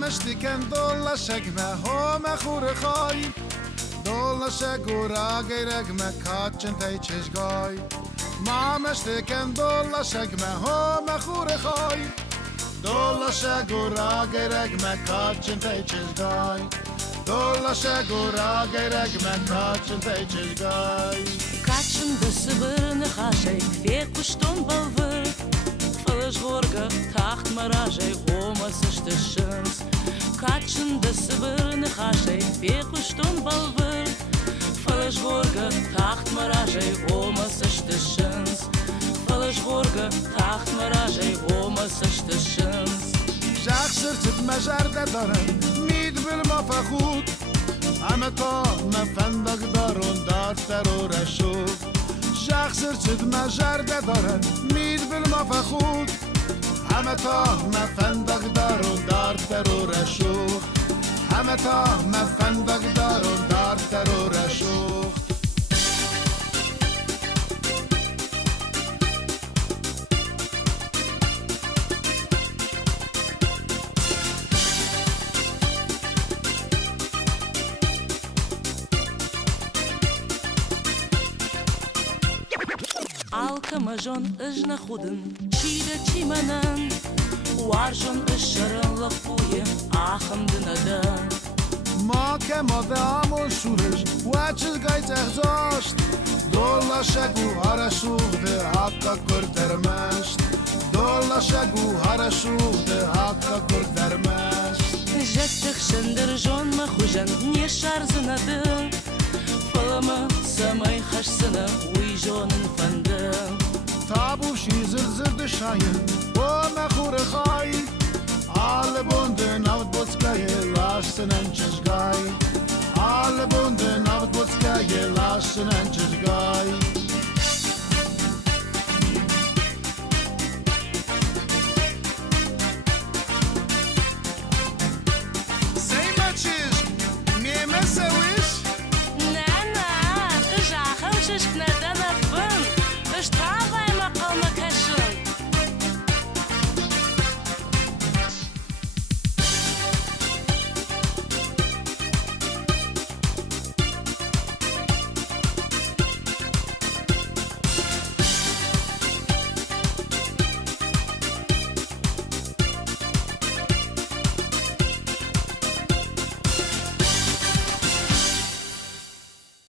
مشتكن دولا شكمة هوم خور خاي دولا شكورا غيرك مكاتشن تيتشش غاي ما مشتكن دولا شكمة هوم خور خاي دولا شكورا غيرك مكاتشن تيتشش غاي دولا شكورا غيرك مكاتشن تيتشش غاي Kaçın da sıbırını haşay Fek kuşton balvır Fılış gorga taht marajay Goma sıçtı şıns Kaçın da sıbırını haşay Fek kuşton balvır Fılış gorga taht marajay Goma sıçtı şıns Fılış gorga taht marajay Goma sıçtı şıns شخصر تد مجرده دارن مید بل ما فخود همه تا مفندق دارون دار ترور شد شخصر تد مجرده دارن مید بل ما فخود همه تا مفندق دارون دار ترور شد همه تا مفندق دارون دار ترور شد Alkamajon ëzhna khudën Qide qimanën Warshon ëshërën lëpuje Ahëm dënëdën ما که ما به همون شورش وچل گایت اخزاشت دولا شگو هر شوخده حقا کردرمشت دولا شگو هر شوخده حقا کردرمشت Жеттіх шындыр жон më хужën Një sharzënëdë Fëllëmë sëmëj khashsënë Uj jonën fëndë تابو شیزر زرد شاین و مخور خای آل بوند نوت بوسکای لاستنن چشگای آل بوند